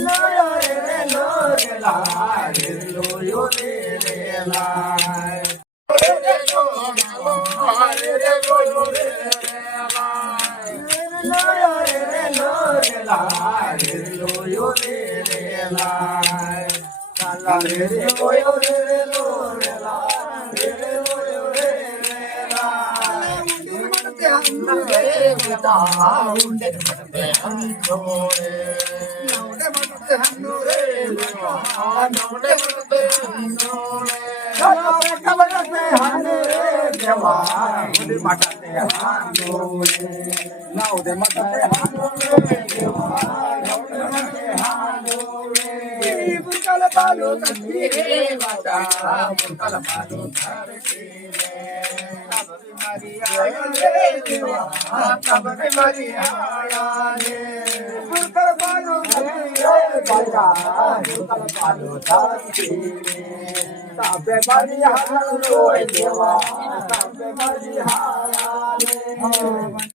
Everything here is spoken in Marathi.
लोयो रे लोरे लाय लोयो रे लाय रे लोयो रे लाय लोयो रे लोरे लाय लोयो रे लाय ला रे लोयो रे लोरे लाय लोयो रे लाय उंडे मनते हंडोरे नवडे मनते हंडोरे नवडे मनते हंडोरे कबरते हंडोरे देवा उंडे मनते हंडोरे नवडे मनते हंडोरे देवा नवडे मनते हंडोरे बुकल बालो तस्वीर वाटा बुकल बालो धरती सबरे मरिया रे बुकर बालो रे बाजा बुकर बालो धरती सबरे मरिया रो देवा सबरे मरिया रे